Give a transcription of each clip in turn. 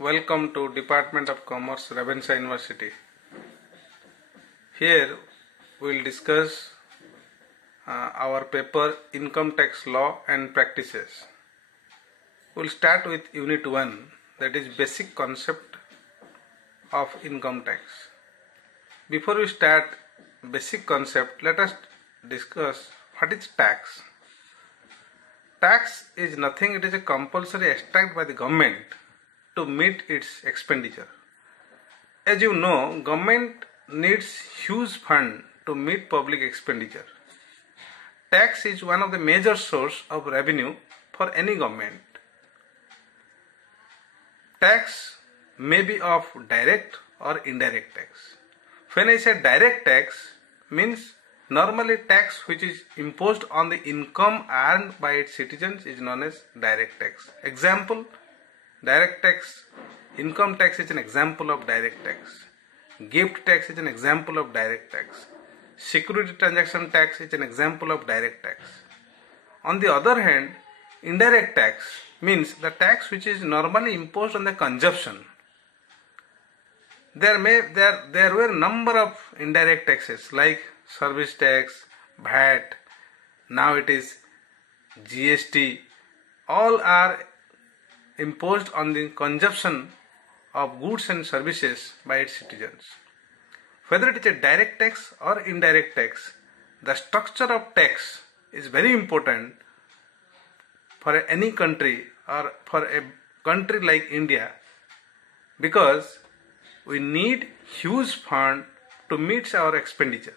Welcome to Department of Commerce, Ravenshaw University. Here we will discuss our paper Income Tax Law and Practices. We will start with Unit 1, that is Basic Concept of Income Tax. Before we start basic concept, let us discuss what is tax. Tax is nothing, it is a compulsory extract by the government to meet its expenditure. As you know, government needs huge fund to meet public expenditure. Tax is one of the major source of revenue for any government. Tax may be of direct or indirect tax. When I say direct tax, means normally tax which is imposed on the income earned by its citizens is known as direct tax. Example, direct tax, income tax is an example of direct tax. Gift tax is an example of direct tax. Security transaction tax is an example of direct tax. On the other hand, indirect tax means the tax which is normally imposed on the consumption. There were number of indirect taxes like service tax, VAT, now it is GST. All are imposed on the consumption of goods and services by its citizens. Whether it is a direct tax or indirect tax, the structure of tax is very important for any country or for a country like India, because we need huge fund to meet our expenditure.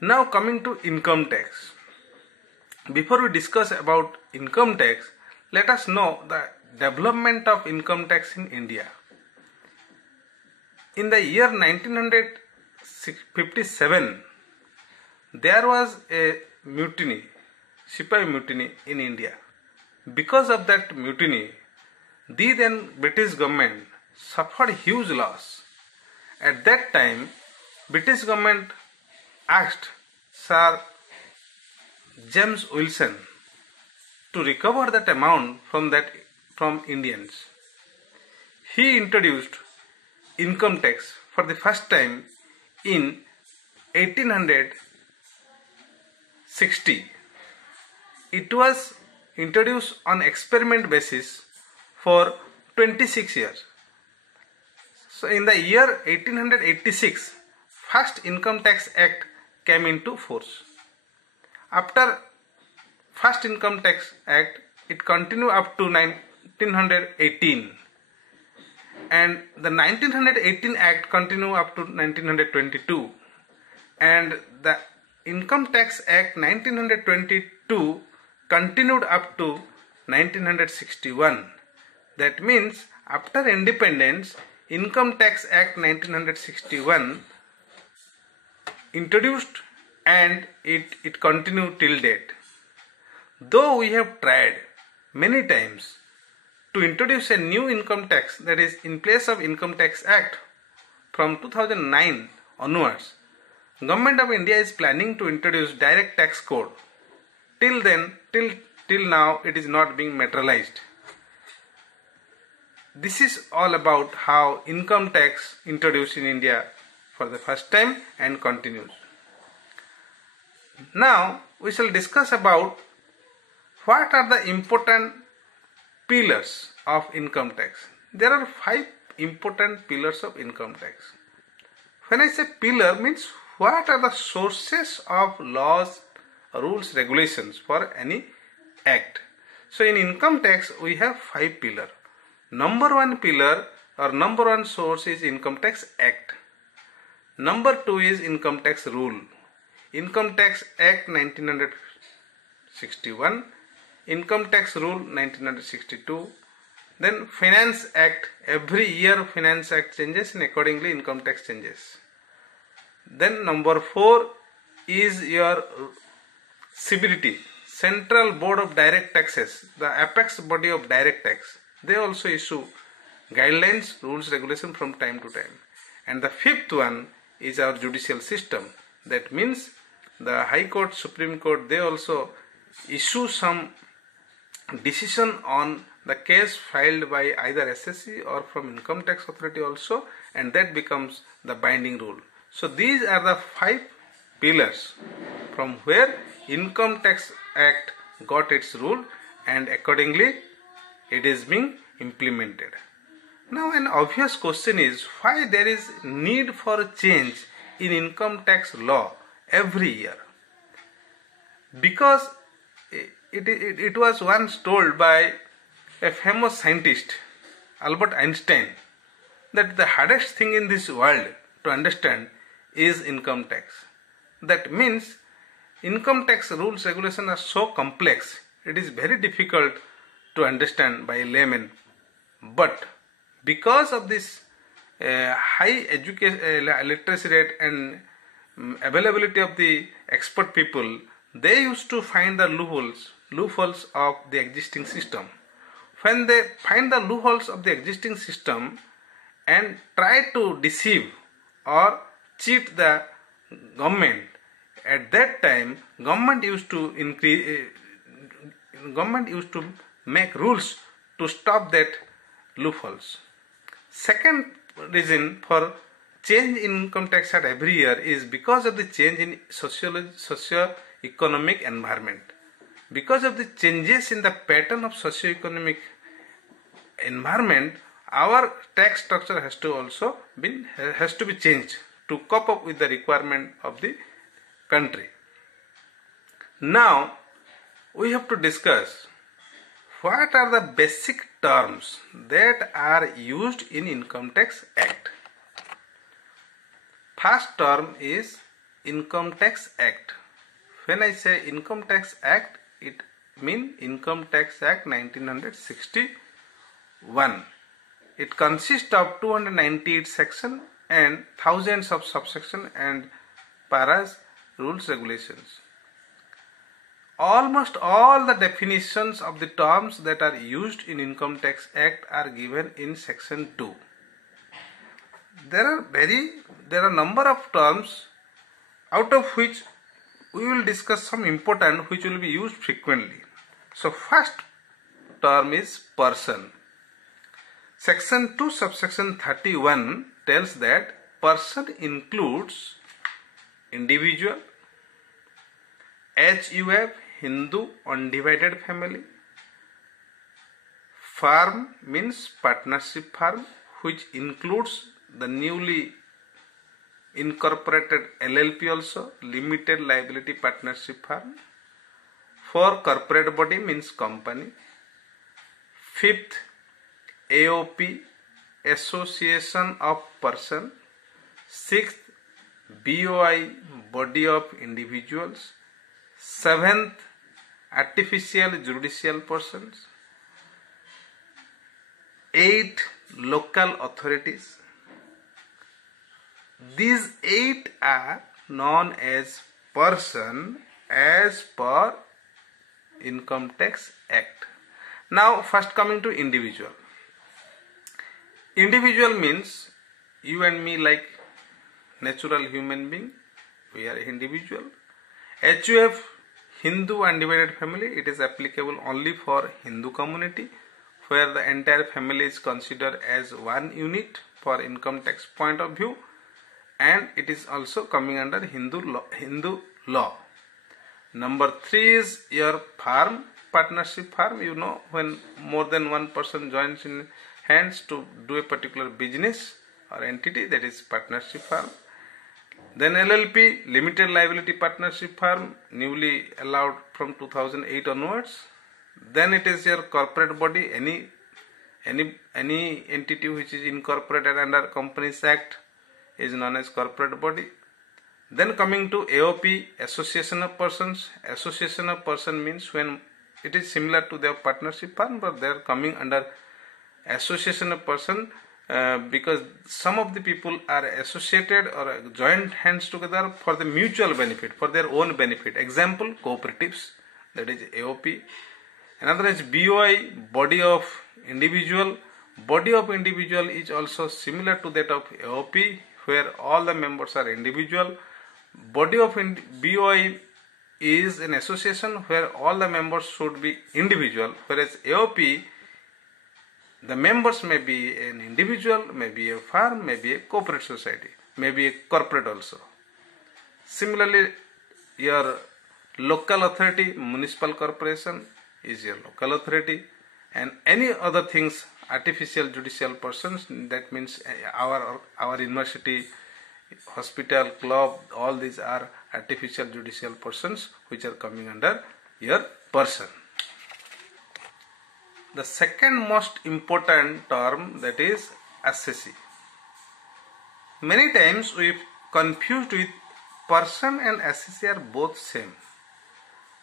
Now coming to income tax. Before we discuss about income tax, let us know the development of income tax in India. In the year 1957, there was a mutiny, Sipahi mutiny in India. Because of that mutiny, the then British government suffered huge loss. At that time, British government asked Sir James Wilson to recover that amount from Indians. He introduced income tax for the first time in 1860. It was introduced on experiment basis for 26 years. So in the year 1886, first Income Tax Act came into force. After first Income Tax Act, it continued up to 1918, and the 1918 Act continued up to 1922, and the Income Tax Act 1922 continued up to 1961. That means after independence, Income Tax Act 1961 introduced and it continued till date. Though we have tried many times to introduce a new income tax, that is in place of Income Tax Act from 2009 onwards, Government of India is planning to introduce direct tax code. Till now it is not being materialized. This is all about how income tax introduced in India for the first time and continues. Now we shall discuss about what are the important pillars of income tax. There are 5 important pillars of income tax. When I say pillar, means what are the sources of laws, rules, regulations for any act. So in income tax we have 5 pillars. Number 1 pillar or number 1 source is Income Tax Act. Number 2 is Income Tax Rule. Income Tax Act 1961, Income Tax Rule 1962, then Finance Act. Every year Finance Act changes and accordingly income tax changes. Then number 4 is your CBDT, Central Board of Direct Taxes, the apex body of direct tax. They also issue guidelines, rules, regulations from time to time. And the 5th one is our judicial system. That means the High Court, Supreme Court, they also issue some decision on the case filed by either SSC or from income tax authority also, and that becomes the binding rule. So these are the 5 pillars from where Income Tax Act got its rule, and accordingly it is being implemented. Now an obvious question is why there is need for a change in income tax law every year. Because it was once told by a famous scientist, Albert Einstein, that the hardest thing in this world to understand is income tax. That means income tax rules regulations are so complex, it is very difficult to understand by a layman. But because of this high literacy rate and availability of the expert people, they used to find the loopholes of the existing system. When they find the loopholes of the existing system and try to deceive or cheat the government, at that time government used to make rules to stop that loopholes. Second reason for change in income tax at every year is because of the change in socio-economic environment. Because of the changes in the pattern of socio-economic environment, our tax structure has to be changed to cope up with the requirement of the country. Now we have to discuss what are the basic terms that are used in Income Tax Act. First term is Income Tax Act. When I say Income Tax Act, it means Income Tax Act 1961. It consists of 298 sections and thousands of subsections and paras, rules, regulations. Almost all the definitions of the terms that are used in Income Tax Act are given in section 2. There are number of terms, out of which we will discuss some important which will be used frequently. So first term is person. Section 2 subsection 31 tells that person includes individual, HUF, Hindu undivided family. Firm means partnership firm, which includes the newly incorporated LLP also, limited liability partnership firm. For corporate body means company. Fifth, AOP, association of person. Sixth, BOI, body of individuals. Seventh, artificial judicial persons. 8, local authorities. These 8 are known as person as per Income Tax Act. Now first coming to individual. Individual means you and me, like natural human being, we are individual. HUF, Hindu undivided family, it is applicable only for Hindu community, where the entire family is considered as one unit for income tax point of view, and it is also coming under Hindu law. Number 3 is your firm, partnership firm. You know, when more than one person joins in hands to do a particular business or entity, that is partnership firm. Then LLP, limited liability partnership firm, newly allowed from 2008 onwards. Then it is your corporate body, any entity which is incorporated under Companies Act is known as corporate body. Then coming to AOP, association of persons. Association of person means when it is similar to their partnership firm, but they are coming under association of person because some of the people are associated or joined hands together for the mutual benefit, for their own benefit. Example, cooperatives, that is AOP. Another is BOI, body of individual. Body of individual is also similar to that of AOP, where all the members are individual. Body of BOI is an association where all the members should be individual, whereas AOP The members may be an individual, may be a firm, may be a corporate society, may be a corporate also. Similarly, your local authority, municipal corporation is your local authority, and any other things, artificial judicial persons, that means our university, hospital, club, all these are artificial judicial persons which are coming under your person. The second most important term, that is assessee. Many times we confused with person and assessee are both same.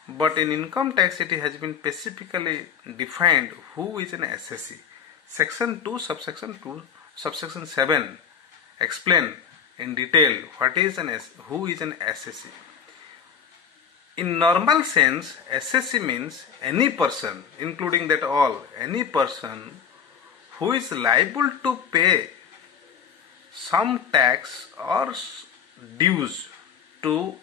But in income tax it has been specifically defined who is an assessee. Section 2, subsection 7 explain in detail who is an assessee. In normal sense, assessee means any person, including that any person who is liable to pay some tax or dues to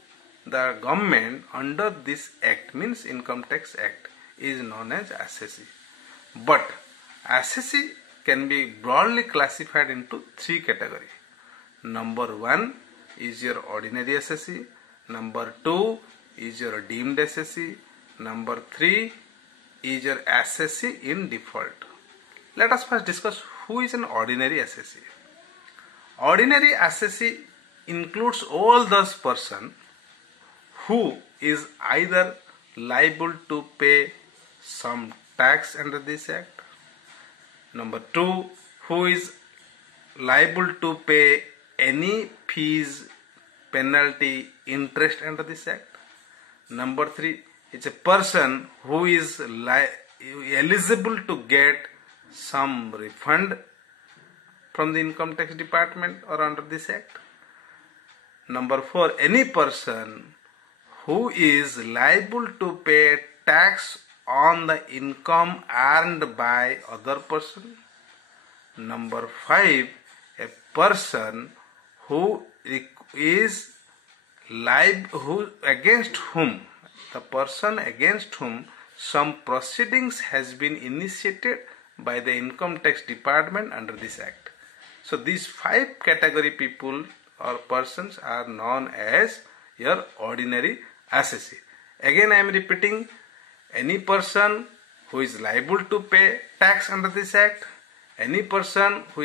the government under this act, means Income Tax Act, is known as assessee. But assessee can be broadly classified into three categories. Number 1 is your ordinary assessee. Number 2 is your deemed assessee. Number 3 is your assessee in default. Let us first discuss who is an ordinary assessee. Ordinary assessee includes all those persons who is either liable to pay some tax under this act. Number 2, who is liable to pay any fees, penalty, interest under this act. Number 3, it's a person who is eligible to get some refund from the income tax department or under this act. Number 4, any person who is liable to pay tax on the income earned by other person. Number 5, a person who is against whom some proceedings has been initiated by the income tax department under this act. So these 5 category people or persons are known as your ordinary assessee. Again I am repeating, any person who is liable to pay tax under this act, any person who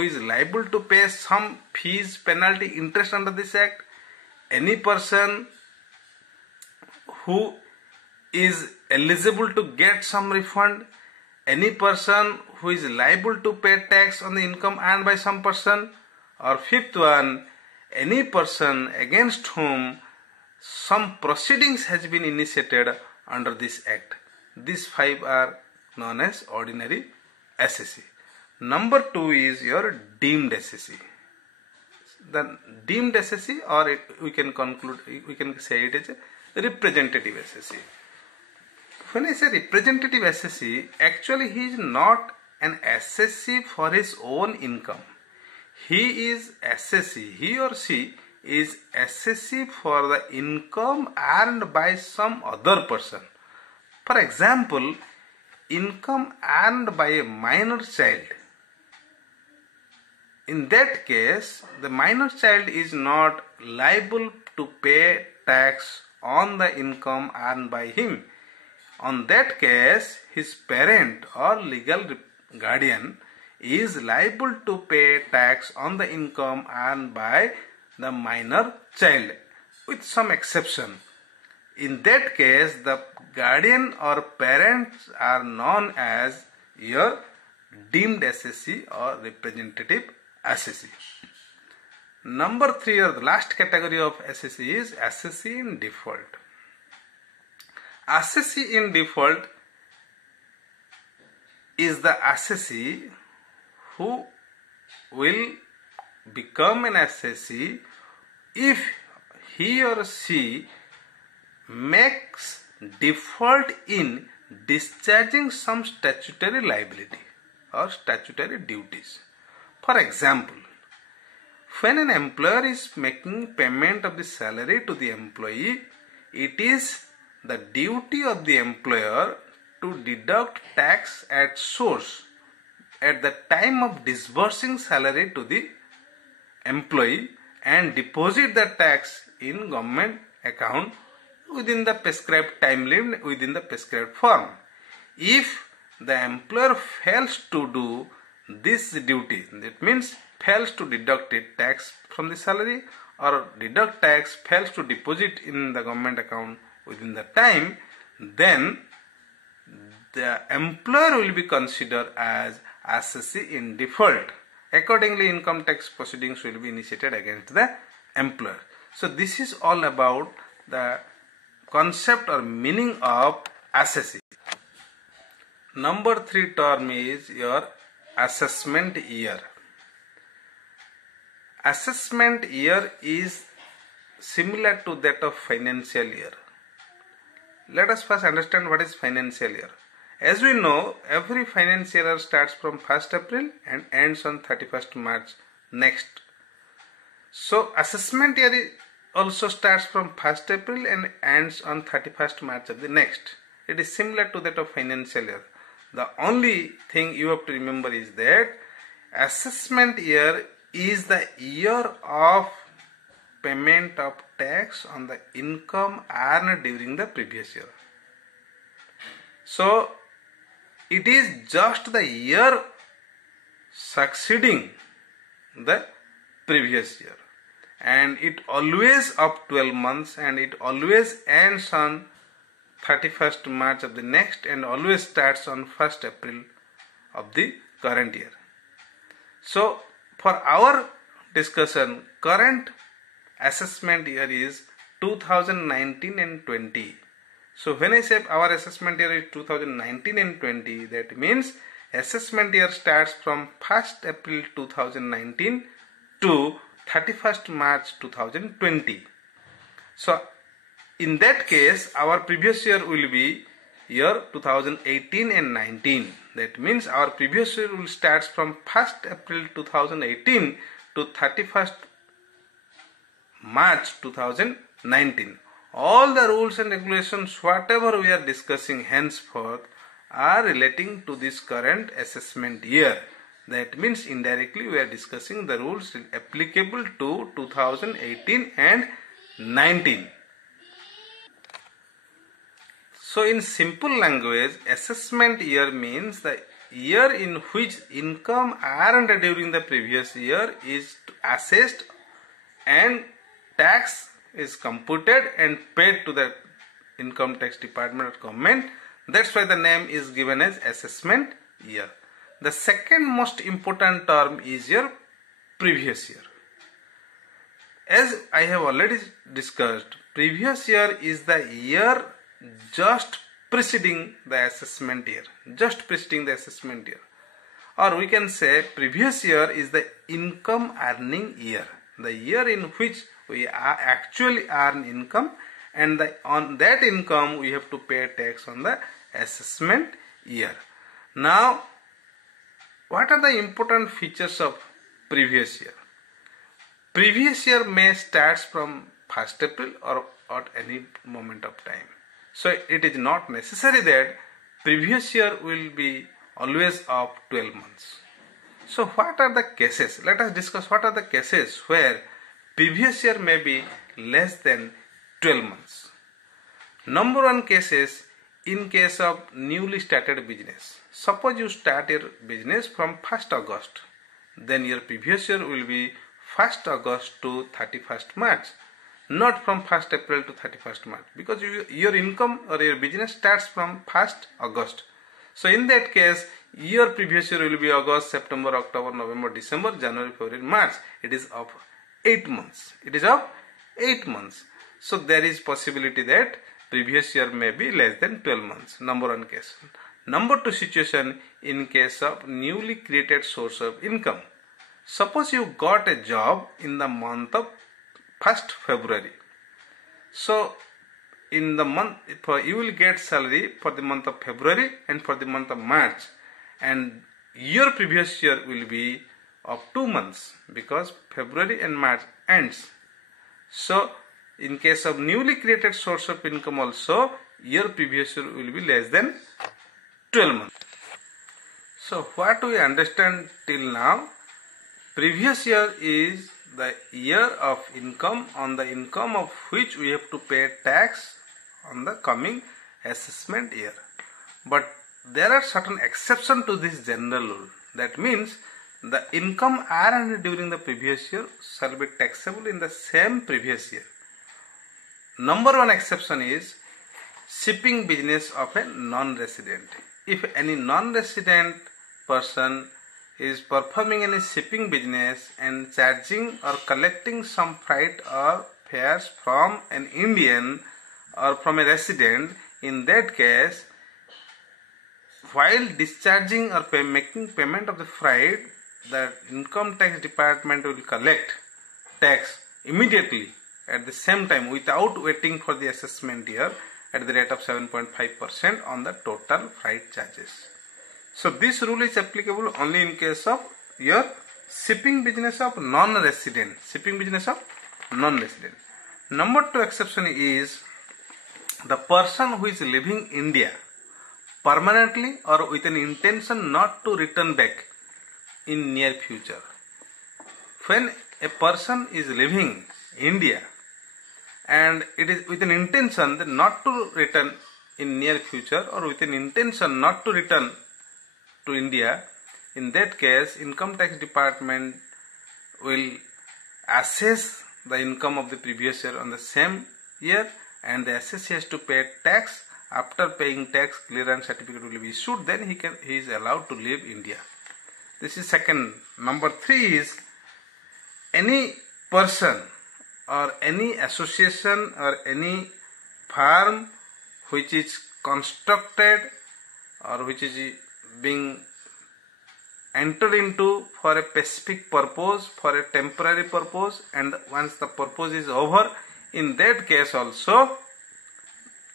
is liable to pay some fees, penalty, interest under this act, any person who is eligible to get some refund, any person who is liable to pay tax on the income earned by some person, or 5th one, any person against whom some proceedings has been initiated under this act. These 5 are known as ordinary assessee. Number 2 is your deemed assessee. The deemed assessee, or we can say it as a representative assessee. When I say representative assessee, actually he is not an assessee for his own income. He or she is assessee for the income earned by some other person. For example, income earned by a minor child. In that case, the minor child is not liable to pay tax on the income earned by him. On that case, his parent or legal guardian is liable to pay tax on the income earned by the minor child, with some exception. In that case, the guardian or parents are known as your deemed assessee or representative assessee. Number 3, or the last category of assessee, is assessee in default. Assessee in default is the assessee who will become an assessee if he or she makes default in discharging some statutory liability or statutory duties. For example, when an employer is making payment of the salary to the employee, it is the duty of the employer to deduct tax at source at the time of disbursing salary to the employee and deposit the tax in government account within the prescribed time limit within the prescribed form. If the employer fails to do this duty, that means fails to deduct it tax from the salary or deduct tax, fails to deposit in the government account within the time, then the employer will be considered as assessee in default. Accordingly, income tax proceedings will be initiated against the employer. So this is all about the concept or meaning of assessee. Number 3 term is your assessment year. Assessment year is similar to that of financial year. Let us first understand what is financial year. As we know, every financial year starts from 1st April and ends on 31st March next. So assessment year also starts from 1st April and ends on 31st March of the next. It is similar to that of financial year. The only thing you have to remember is that assessment year is the year of payment of tax on the income earned during the previous year. So it is just the year succeeding the previous year, and it always up 12 months and it always ends on 31st March of the next and always starts on 1st April of the current year. So for our discussion, current assessment year is 2019 and 20. So when I say our assessment year is 2019 and 20, that means assessment year starts from 1st April 2019 to 31st March 2020. So in that case, our previous year will be year 2018 and 19. That means our previous year will start from 1st April 2018 to 31st March 2019. All the rules and regulations, whatever we are discussing henceforth, are relating to this current assessment year. That means indirectly we are discussing the rules applicable to 2018 and 19. So in simple language, assessment year means the year in which income earned during the previous year is assessed and tax is computed and paid to the income tax department of government. That's why the name is given as assessment year. The second most important term is your previous year. As I have already discussed, previous year is the year just preceding the assessment year. Just preceding the assessment year. Or we can say previous year is the income earning year. The year in which we actually earn income, and on that income we have to pay tax on the assessment year. Now, what are the important features of previous year? Previous year may start from 1st April or at any moment of time. So it is not necessary that previous year will be always of 12 months. So what are the cases? Let us discuss what are the cases where previous year may be less than 12 months. Number 1 case is in case of newly started business. Suppose you start your business from 1st August. Then your previous year will be 1st August to 31st March. Not from 1st April to 31st March. Because your income or your business starts from 1st August. So in that case, your previous year will be August, September, October, November, December, January, February, March. It is of 8 months. It is of 8 months. So there is possibility that previous year may be less than 12 months. Number 1 case. Number 2 situation in case of newly created source of income. Suppose you got a job in the month of 1st February. So in the month, you will get salary for the month of February and for the month of March, and your previous year will be of 2 months because February and March ends. So in case of newly created source of income also, your previous year will be less than 12 months. So what we understand till now, previous year is the year of income, on the income of which we have to pay tax on the coming assessment year. But there are certain exceptions to this general rule. That means the income earned during the previous year shall be taxable in the same previous year. Number one exception is shipping business of a non-resident. If any non-resident person is performing any shipping business and charging or collecting some freight or fares from an Indian or from a resident, in that case, while discharging or making payment of the freight, the income tax department will collect tax immediately at the same time without waiting for the assessment year at the rate of 7.5% on the total freight charges. So this rule is applicable only in case of your shipping business of non-resident. Number two exception is the person who is leaving India permanently or with an intention not to return back in near future. When a person is leaving India and it is with an intention that not to return in near future or with an intention not to return to India, in that case income tax department will assess the income of the previous year on the same year, and the assessee has to pay tax. After paying tax, clearance certificate will be issued, then he is allowed to leave India. This is second. Number three is any person or any association or any firm which is constructed or which is being entered into for a specific purpose, for a temporary purpose, and once the purpose is over, in that case also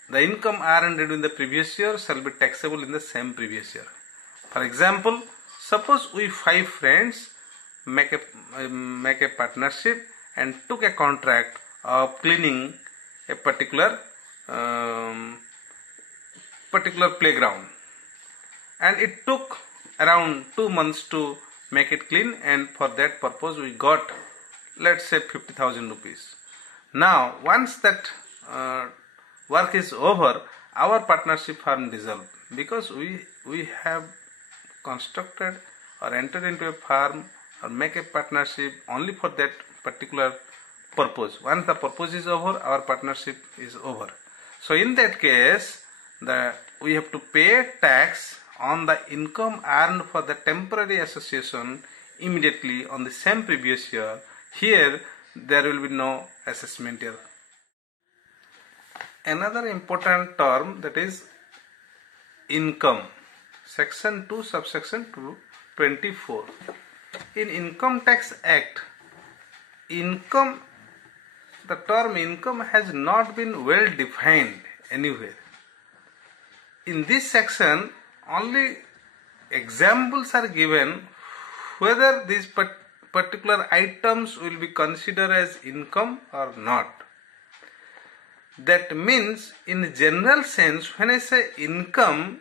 the income earned during the previous year shall be taxable in the same previous year. For example, suppose we 5 friends make a partnership and took a contract of cleaning a particular playground, and it took around 2 months to make it clean, and for that purpose we got, let's say, 50,000 rupees. Now once that work is over, our partnership firm dissolved because we have constructed or entered into a firm or make a partnership only for that particular purpose. Once the purpose is over, our partnership is over. So in that case, we have to pay tax on the income earned for the temporary association immediately on the same previous year. Here there will be no assessment year. Another important term, that is income. Section 2, subsection 24. In Income Tax Act, income, the term income has not been well defined anywhere. In this section, only examples are given whether these particular items will be considered as income or not. That means, in general sense, when I say income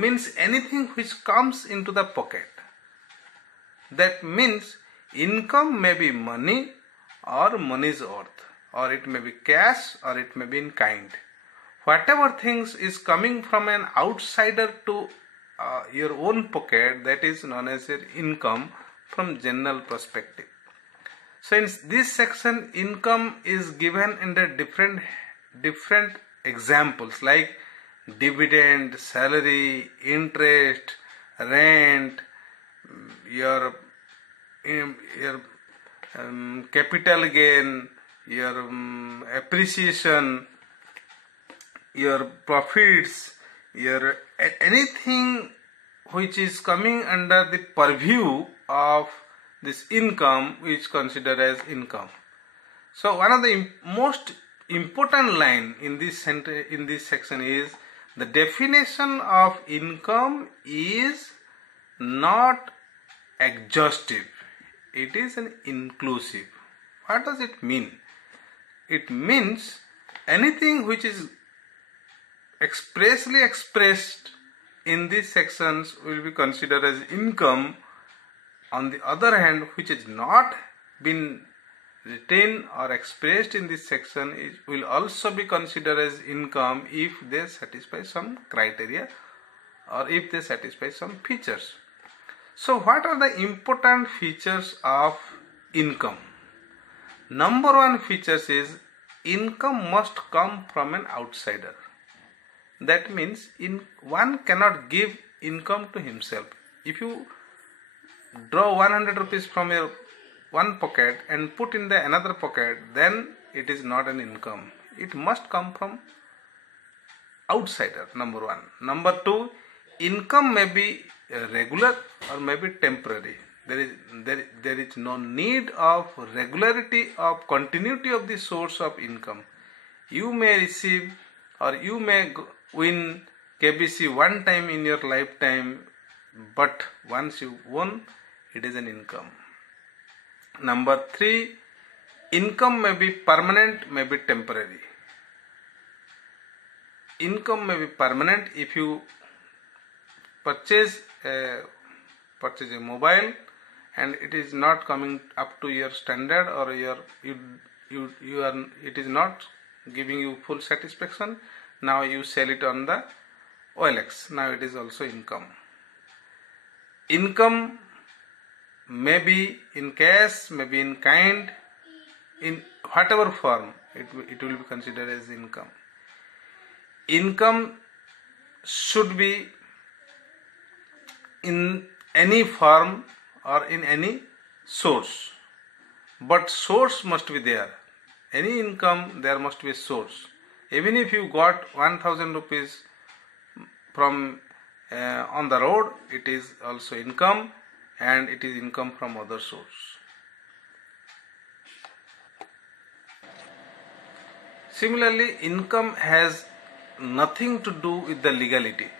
means anything which comes into the pocket. That means income may be money or money's worth, or it may be cash, or it may be in kind. Whatever things is coming from an outsider to your own pocket, that is known as your income from general perspective. So in this section, income is given in the different examples like dividend, salary, interest, rent, your capital gain, your appreciation, your profits, your anything which is coming under the purview of this income is considered as income. So one of the most important line in this section is the definition of income is not exhaustive. It is an inclusive. What does it mean? It means anything which is expressly expressed in these sections will be considered as income. On the other hand, which has not been written or expressed in this section will also be considered as income if they satisfy some criteria or if they satisfy some features. So what are the important features of income? Number one features is income must come from an outsider. That means one cannot give income to himself. If you draw 100 rupees from your one pocket and put in the another pocket, then it is not an income. It must come from outsider, number one. Number two, income may be regular or may be temporary. There is no need of regularity of continuity of the source of income. You may receive or you may win KBC one time in your lifetime, but once you won, it is an income. Number three, income may be permanent, may be temporary. Income may be permanent if you purchase a mobile and it is not coming up to your standard or it is not giving you full satisfaction. Now you sell it on the OLX. Now it is also income. Income may be in cash, may be in kind, in whatever form it will be considered as income. Income should be in any form or in any source, but source must be there. Any income, there must be a source. Even if you got 1000 rupees from on the road, it is also income, and it is income from other source. Similarly, income has nothing to do with the legality.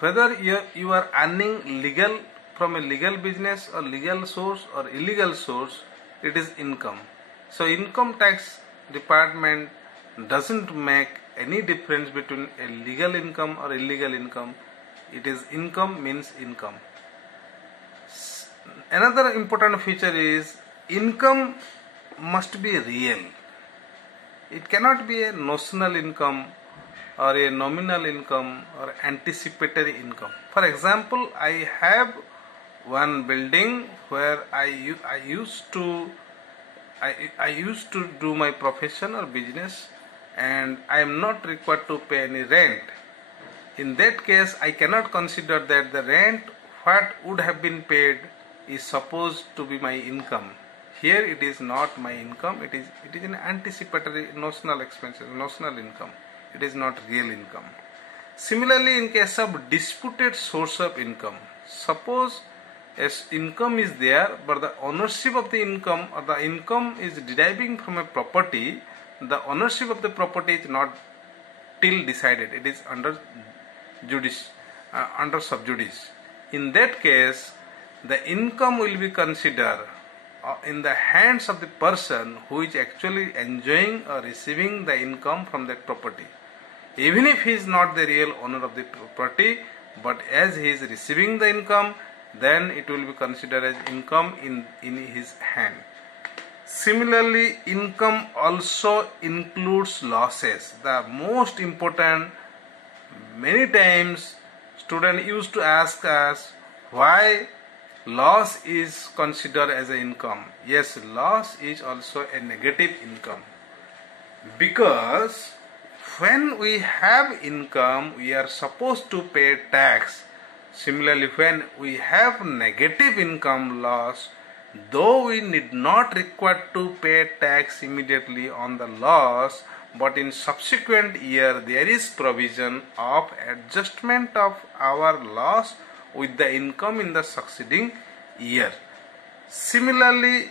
Whether you are earning legal from a legal business or legal source or illegal source, it is income. So income tax department doesn't make any difference between a legal income or illegal income. It is income means income. Another important feature is income must be real. It cannot be a notional income or a nominal income or anticipatory income. For example, I have one building where I used to do my profession or business, and I am not required to pay any rent. In that case, I cannot consider that the rent what would have been paid is supposed to be my income. Here it is not my income, it is an anticipatory notional expenses, notional income. It is not real income. Similarly, in case of disputed source of income, suppose as income is there, but the ownership of the income or the income is deriving from a property, the ownership of the property is not till decided, it is under sub judice. In that case, the income will be considered in the hands of the person who is actually enjoying or receiving the income from that property. Even if he is not the real owner of the property, but as he is receiving the income, then it will be considered as income in his hand. Similarly, income also includes losses. The most important, many times students used to ask us why loss is considered as an income. Yes, loss is also a negative income, because when we have income, we are supposed to pay tax. Similarly, when we have negative income loss, though we need not require to pay tax immediately on the loss, but in subsequent year there is provision of adjustment of our loss with the income in the succeeding year. Similarly,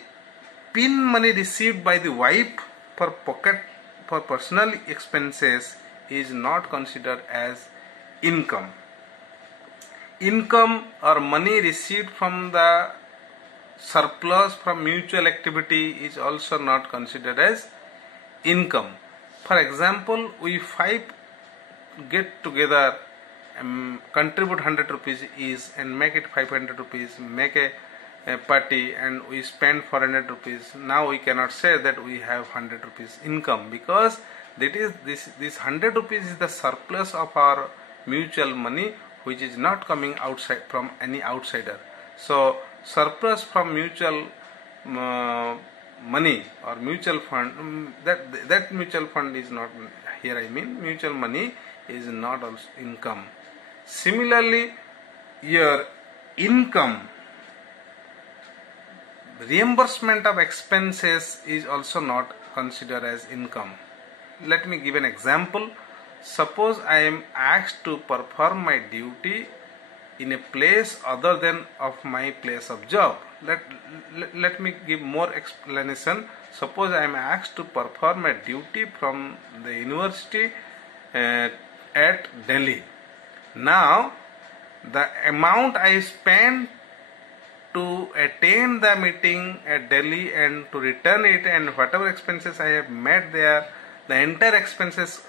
PIN money received by the wife for personal expenses is not considered as income. Income or money received from the surplus from mutual activity is also not considered as income. For example, we five get together contribute 100 rupees each and make it 500 rupees, make a party and we spend 400 rupees. Now we cannot say that we have 100 rupees income, because that is this 100 rupees is the surplus of our mutual money, which is not coming outside from any outsider. So surplus from mutual money or mutual fund, that mutual fund is not here. I mean mutual money is not also income. Similarly, your income, reimbursement of expenses is also not considered as income. Let me give an example. Suppose I am asked to perform my duty in a place other than of my place of job. Let me give more explanation. Suppose I am asked to perform a duty from the university at Delhi. Now the amount I spend to attend the meeting at Delhi and to return it, and whatever expenses I have made there, the entire expenses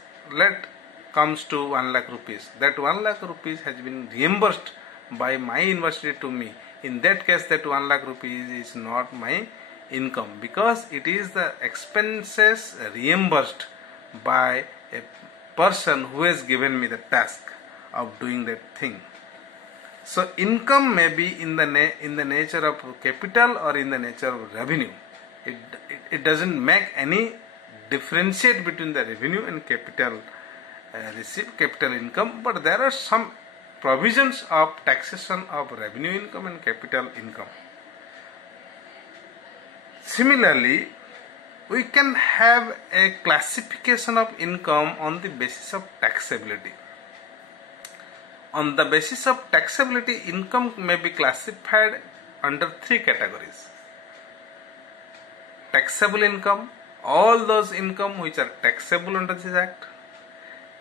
comes to 1 lakh rupees. That 1 lakh rupees has been reimbursed by my university to me. In that case, that 1 lakh rupees is not my income, because it is the expenses reimbursed by a person who has given me the task of doing that thing. So income may be in the nature of capital or in the nature of revenue. It doesn't make any differentiate between the revenue and capital capital income, but there are some provisions of taxation of revenue income and capital income. Similarly, we can have a classification of income on the basis of taxability. On the basis of taxability, income may be classified under 3 categories. Taxable income, all those income which are taxable under this act.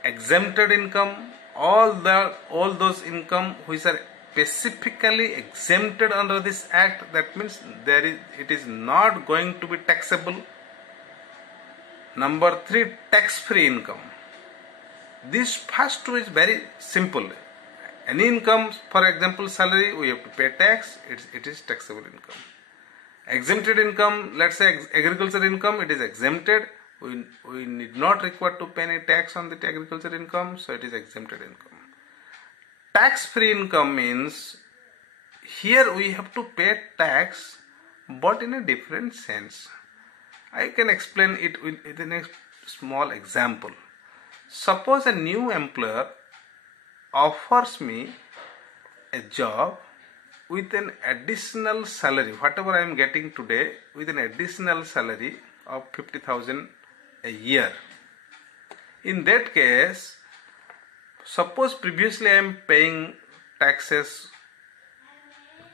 Exempted income, all those income which are specifically exempted under this act. That means it is not going to be taxable. Number 3, tax-free income. This first two is very simple. Any income, for example salary, we have to pay tax, it is taxable income. Exempted income, let's say agriculture income, it is exempted. We need not require to pay any tax on the agriculture income, so it is exempted income. Tax-free income means here we have to pay tax, but in a different sense. I can explain it with a small example. Suppose a new employer offers me a job with an additional salary, whatever I am getting today, with an additional salary of 50,000 a year. In that case, suppose previously I am paying taxes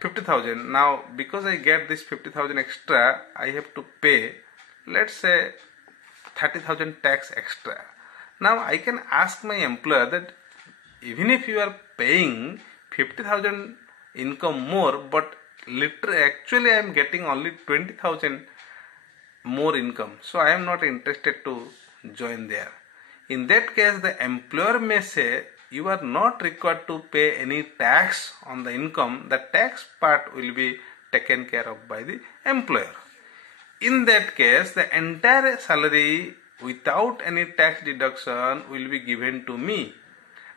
50,000. Now because I get this 50,000 extra, I have to pay, let's say 30,000 tax extra. Now I can ask my employer that even if you are paying 50,000 income more, but actually I am getting only 20,000 more income, so I am not interested to join there. In that case, the employer may say you are not required to pay any tax on the income. The tax part will be taken care of by the employer. In that case, the entire salary without any tax deduction will be given to me.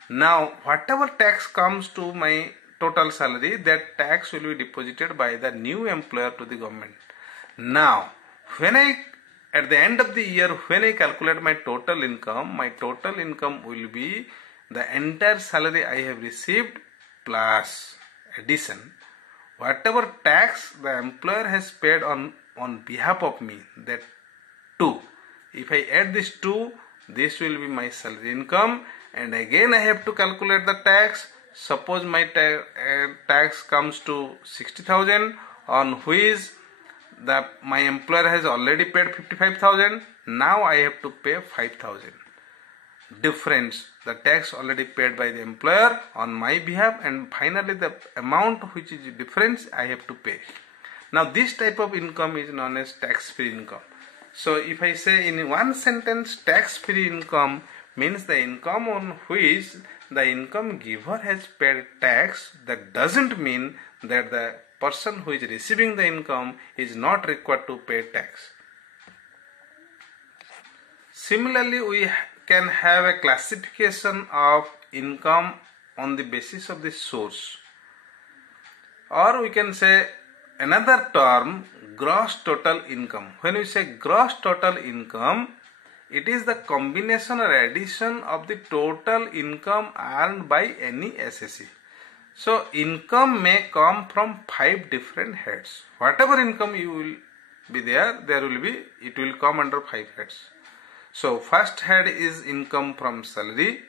Now whatever tax comes to my total salary, that tax will be deposited by the new employer to the government. Now at the end of the year, when I calculate my total income will be the entire salary I have received plus addition whatever tax the employer has paid on behalf of me, that 2. If I add this 2, this will be my salary income, and again I have to calculate the tax. Suppose my tax comes to 60,000, on which my employer has already paid 55,000. Now I have to pay 5,000 difference, the tax already paid by the employer on my behalf, and finally the amount which is difference I have to pay. Now this type of income is known as tax-free income. So if I say in one sentence, tax-free income means the income on which the income giver has paid tax, that doesn't mean that the person who is receiving the income is not required to pay tax. Similarly, we can have a classification of income on the basis of the source, or we can say another term, gross total income. When we say gross total income, it is the combination or addition of the total income earned by any assessee. So income may come from 5 different heads. Whatever income you will be there will be, it will come under 5 heads. So first head is income from salary.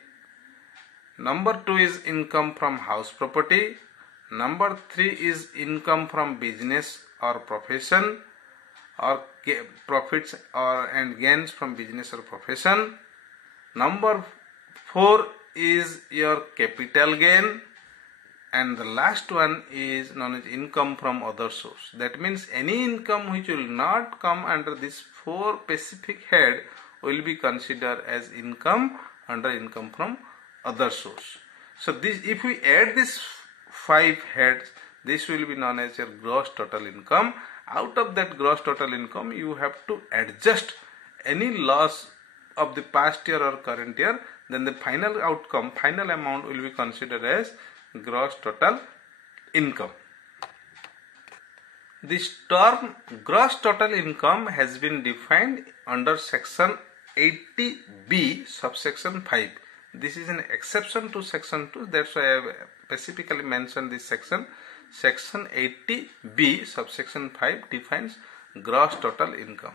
Number 2 is income from house property. Number 3 is income from business or profession, or profits and gains from business or profession. Number 4 is your capital gain, and the last one is known as income from other source. That means any income which will not come under this 4 specific head will be considered as income under income from other source. So this, if we add these 5 heads, this will be known as your gross total income. Out of that gross total income, you have to adjust any loss of the past year or current year, then the final outcome, final amount will be considered as gross total income. This term gross total income has been defined under section 80B subsection 5. This is an exception to section 2, that's why I have specifically mentioned this section. Section 80B subsection 5 defines gross total income.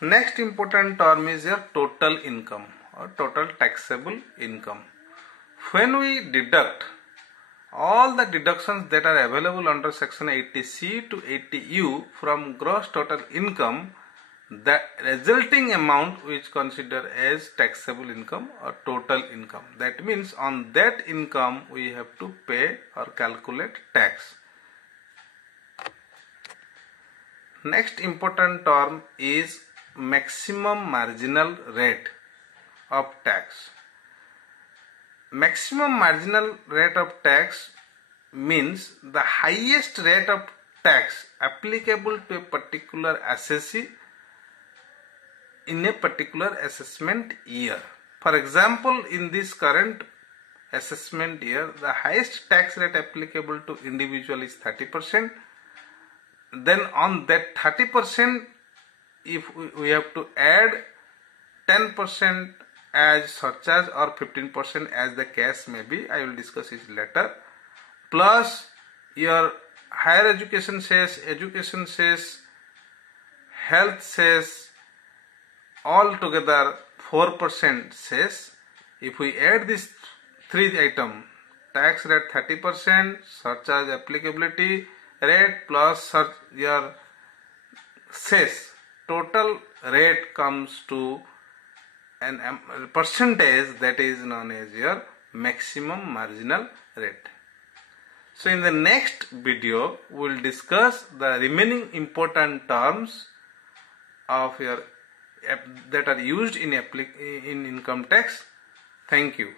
Next important term is your total income or total taxable income. When we deduct all the deductions that are available under section 80C to 80U from gross total income, the resulting amount is considered as taxable income or total income. That means on that income we have to pay or calculate tax. Next important term is maximum marginal rate of tax. Maximum marginal rate of tax means the highest rate of tax applicable to a particular assessee in a particular assessment year. For example, in this current assessment year, the highest tax rate applicable to individual is 30%. Then on that 30%, if we have to add 10% as surcharge or 15% as the case may be, I will discuss it later, plus your higher education cess, health cess, all together 4% cess. If we add these 3 items, tax rate 30%, surcharge applicability rate plus your cess, total rate comes to an percentage that is known as your maximum marginal rate. So in the next video we will discuss the remaining important terms of your that are used in income tax. Thank you.